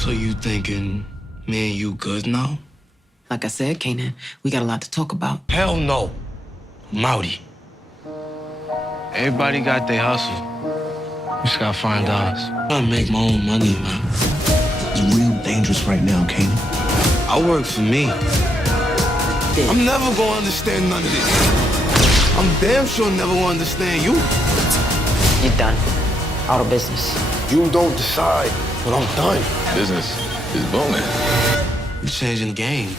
So you thinking me and you good now? Like I said, Kanan, we got a lot to talk about. Hell no. I'm outie. Everybody got their hustle. We just gotta find ours. I make my own money, man. It's real dangerous right now, Kanan. I work for me. I'm never gonna understand none of this. I'm damn sure never gonna understand you. You're done. Out of business. You don't decide when I'm done. Business is booming. You changing the game.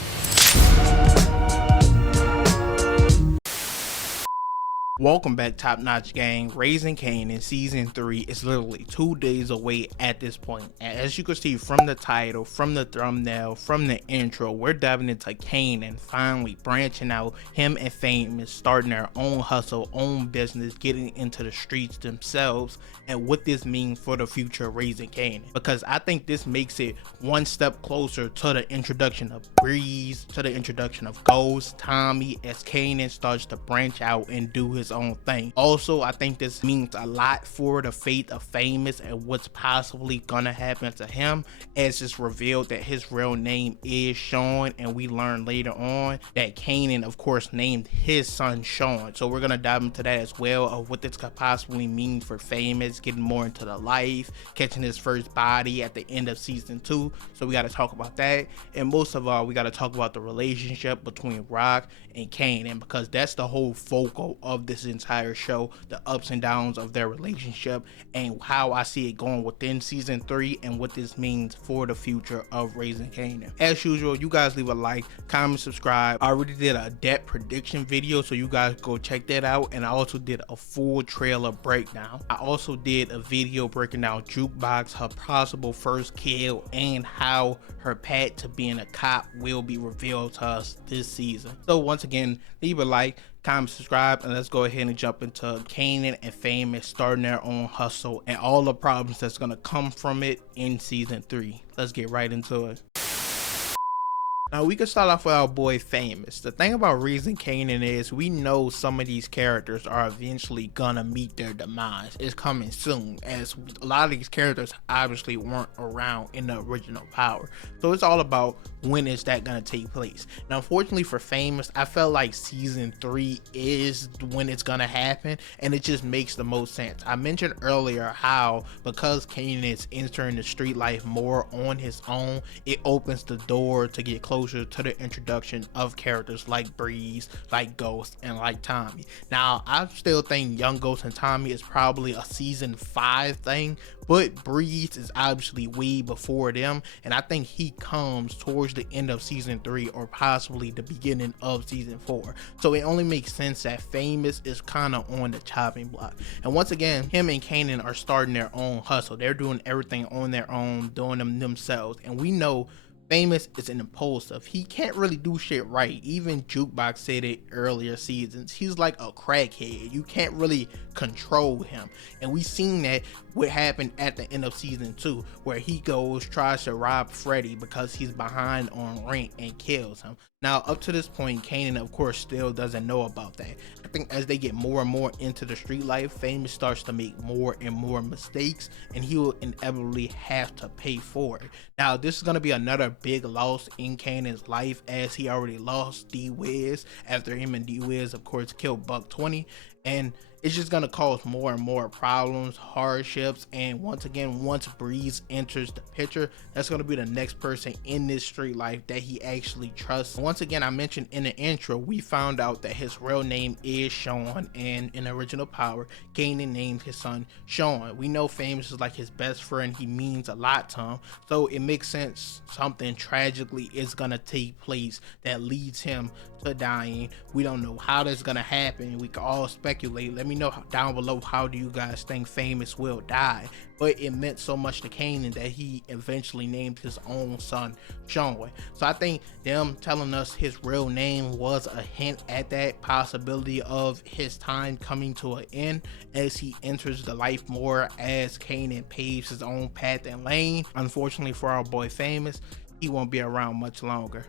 Welcome back, Top Notch Gang. Raising Kanan Season 3 is literally 2 days away at this point. And as you can see from the title, from the thumbnail, from the intro, we're diving into Kanan finally branching out. Him and Famous starting their own hustle, own business, getting into the streets themselves, and what this means for the future of Raising Kanan. Because I think this makes it one step closer to the introduction of Breeze, to the introduction of Ghost, Tommy, as Kanan starts to branch out and do his own thing. Also, I think this means a lot for the fate of Famous and what's possibly gonna happen to him, as it's revealed that his real name is Sean, and we learn later on that Kanan of course named his son Sean. So we're gonna dive into that as well, of what this could possibly mean for Famous, getting more into the life, catching his first body at the end of season 2. So we got to talk about that, and most of all we got to talk about the relationship between Rock and Kanan, because that's the whole focal of this entire show, the ups and downs of their relationship and how I see it going within season 3 and what this means for the future of Raising Kanan. As usual, you guys leave a like, comment, subscribe. I already did a debt prediction video, so you guys go check that out, and I also did a full trailer breakdown. I also did a video breaking down Jukebox, her possible first kill, and how her path to being a cop will be revealed to us this season. So once again, leave a like, comment, subscribe, and let's go ahead and jump into Kanan and Famous starting their own hustle and all the problems that's gonna come from it in season 3. Let's get right into it. Now we can start off with our boy Famous. The thing about Raising Kanan is we know some of these characters are eventually gonna meet their demise. It's coming soon, as a lot of these characters obviously weren't around in the original Power. So it's all about when is that gonna take place. Now unfortunately for Famous, I felt like season 3 is when it's gonna happen, and it just makes the most sense. I mentioned earlier how because Kanan is entering the street life more on his own, it opens the door to get closer to the introduction of characters like Breeze, like Ghost, and like Tommy. Now I still think Young Ghost and Tommy is probably a season 5 thing, but Breeze is obviously way before them, and I think he comes towards the end of season 3 or possibly the beginning of season 4. So it only makes sense that Famous is kind of on the chopping block. And once again, him and Kanan are starting their own hustle. They're doing everything on their own, doing them themselves, and we know Famous is an impulsive. He can't really do shit right. Even Jukebox said it earlier seasons. He's like a crackhead. You can't really control him. And we seen that what happened at the end of season 2, where he goes, tries to rob Freddy because he's behind on rent and kills him. Now up to this point, Kanan of course still doesn't know about that. I think as they get more and more into the street life, Famous starts to make more and more mistakes, and he will inevitably have to pay for it. Now this is going to be another big loss in Kanan's life, as he already lost D-Wiz after him and D-Wiz of course killed Buck 20, and it's just going to cause more and more problems, hardships, and once again, once Breeze enters the picture, that's going to be the next person in this street life that he actually trusts. Once again, I mentioned in the intro, we found out that his real name is Sean, and in original Power, Kanan named his son Sean. We know Famous is like his best friend. He means a lot to him, so it makes sense something tragically is going to take place that leads him to dying. We don't know how that's going to happen. We can all speculate. Let me know down below, how do you guys think Famous will die? But it meant so much to Kanan that he eventually named his own son Sean. So I think them telling us his real name was a hint at that possibility of his time coming to an end as he enters the life more, as Kanan paves his own path and lane. Unfortunately for our boy Famous, he won't be around much longer.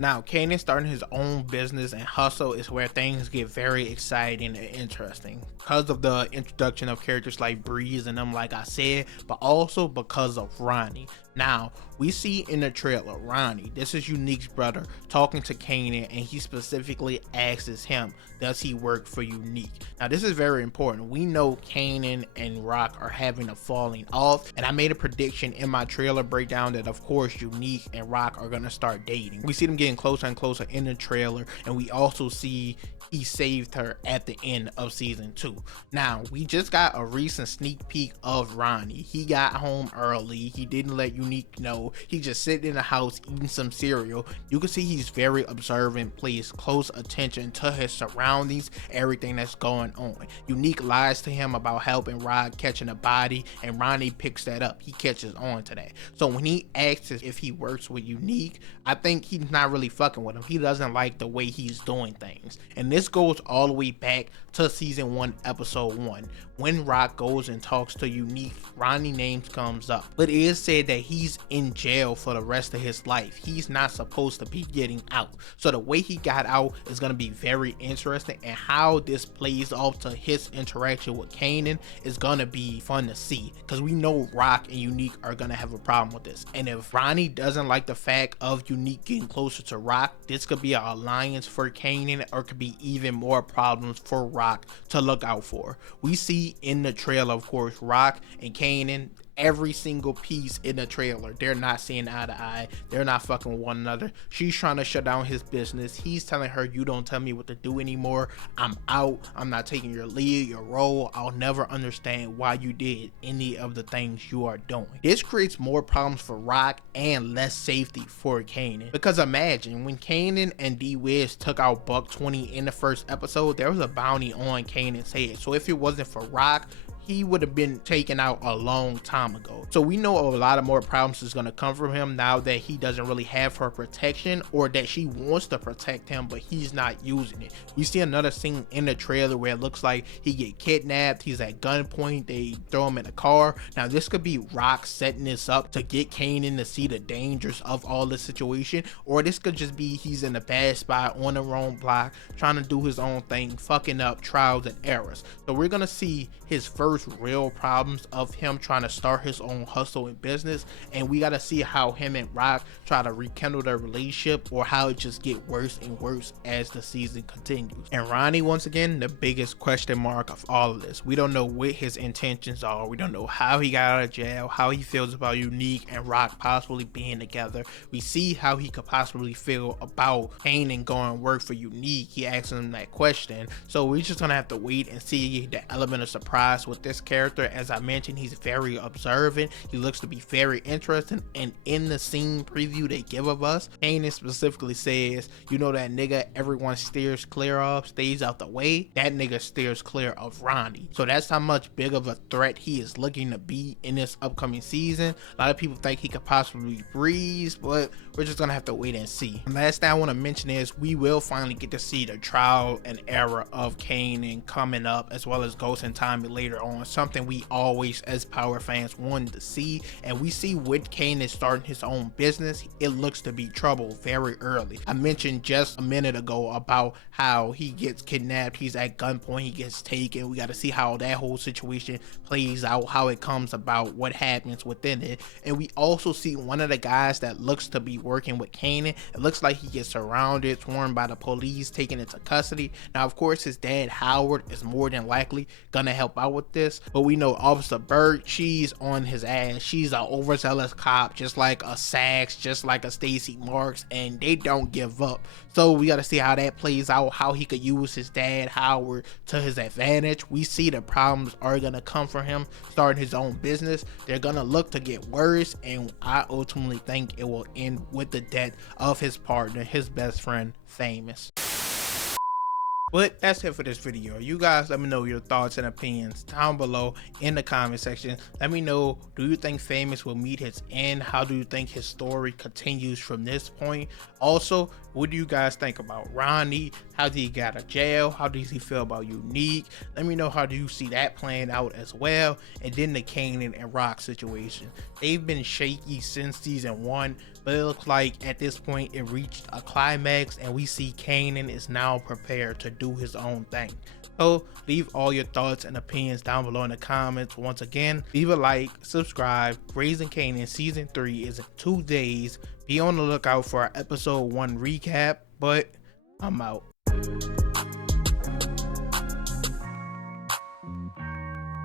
Now, Kanan starting his own business and hustle is where things get very exciting and interesting because of the introduction of characters like Breeze and them, like I said, but also because of Ronnie. Now, we see in the trailer Ronnie, this is Unique's brother, talking to Kanan, and he specifically asks him, does he work for Unique? Now, this is very important. We know Kanan and Rock are having a falling off, and I made a prediction in my trailer breakdown that of course Unique and Rock are gonna start dating. We see them getting closer and closer in the trailer, and we also see he saved her at the end of season 2. Now, we just got a recent sneak peek of Ronnie. He got home early. He didn't let Unique know. He just sitting in the house eating some cereal. You can see he's very observant, pays close attention to his surroundings, everything that's going on. Unique lies to him about helping Rod catching a body, and Ronnie picks that up. He catches on to that. So when he asks if he works with Unique, I think he's not really fucking with him. He doesn't like the way he's doing things. And this goes all the way back to season 1, episode 1. When Rock goes and talks to Unique, Ronnie names comes up, but it is said that he's in jail for the rest of his life. He's not supposed to be getting out. So the way he got out is going to be very interesting, and how this plays off to his interaction with Kanan is going to be fun to see, because we know Rock and Unique are going to have a problem with this. And if Ronnie doesn't like the fact of Unique getting closer to Rock, this could be an alliance for Kanan, or could be even more problems for Rock to look out for. We see in the trailer, of course, Rock and Kanan, every single piece in the trailer, they're not seeing eye to eye. They're not fucking with one another. She's trying to shut down his business. He's telling her, you don't tell me what to do anymore. I'm out. I'm not taking your lead, your role. I'll never understand why you did any of the things you are doing. This creates more problems for Rock and less safety for Kanan. Because imagine when Kanan and D-Wiz took out Buck 20 in the first episode, there was a bounty on Kanan's head. So if it wasn't for Rock, he would have been taken out a long time ago. So we know a lot of more problems is going to come from him now that he doesn't really have her protection, or that she wants to protect him but he's not using it. We see another scene in the trailer where it looks like he get kidnapped, he's at gunpoint, they throw him in a car. Now this could be Rock setting this up to get Kanan to see the dangers of all this situation, or this could just be he's in a bad spot on the wrong block trying to do his own thing, fucking up trials and errors. So we're gonna see his first real problems of him trying to start his own hustle and business, and we got to see how him and Rock try to rekindle their relationship, or how it just get worse and worse as the season continues. And Ronnie, once again, the biggest question mark of all of this. We don't know what his intentions are. We don't know how he got out of jail, how he feels about Unique and Rock possibly being together. We see how he could possibly feel about Kanan going to work for Unique. He asks him that question, so we're just gonna have to wait and see the element of surprise with this character. As I mentioned, he's very observant. He looks to be very interesting, and in the scene preview they give of us, Kanan specifically says, you know that nigga everyone steers clear of, stays out the way, that nigga steers clear of Ronnie. So that's how much big of a threat he is looking to be in this upcoming season. A lot of people think he could possibly Breeze, but we're just gonna have to wait and see. And last thing I want to mention is we will finally get to see the trial and error of Kanan coming up, as well as Ghost and Tommy later on, something we always as Power fans wanted to see. And we see with Kanan starting his own business, it looks to be trouble very early. I mentioned just a minute ago about how he gets kidnapped, he's at gunpoint, he gets taken. We got to see how that whole situation plays out, how it comes about, what happens within it. And we also see one of the guys that looks to be working with Kanan, it looks like he gets surrounded, sworn by the police, taken into custody. Now of course his dad Howard is more than likely gonna help out with this, but we know Officer Bird, she's on his ass. She's an overzealous cop, just like a Sax, just like a Stacy Marks, and they don't give up. So we got to see how that plays out, how he could use his dad Howard to his advantage. We see the problems are gonna come from him starting his own business. They're gonna look to get worse, and I ultimately think it will end with the death of his partner, his best friend, Famous. But that's it for this video. You guys let me know your thoughts and opinions down below in the comment section. Let me know, do you think Famous will meet his end? How do you think his story continues from this point? Also, what do you guys think about Ronnie? How did he get out of jail? How does he feel about Unique? Let me know how do you see that playing out as well. And then the Kanan and Rock situation. They've been shaky since season 1, but it looks like at this point it reached a climax and we see Kanan is now prepared to do his own thing. So leave all your thoughts and opinions down below in the comments. Once again, leave a like, subscribe. Raising Kanan season 3 is in 2 days. Be on the lookout for our episode 1 recap, but I'm out.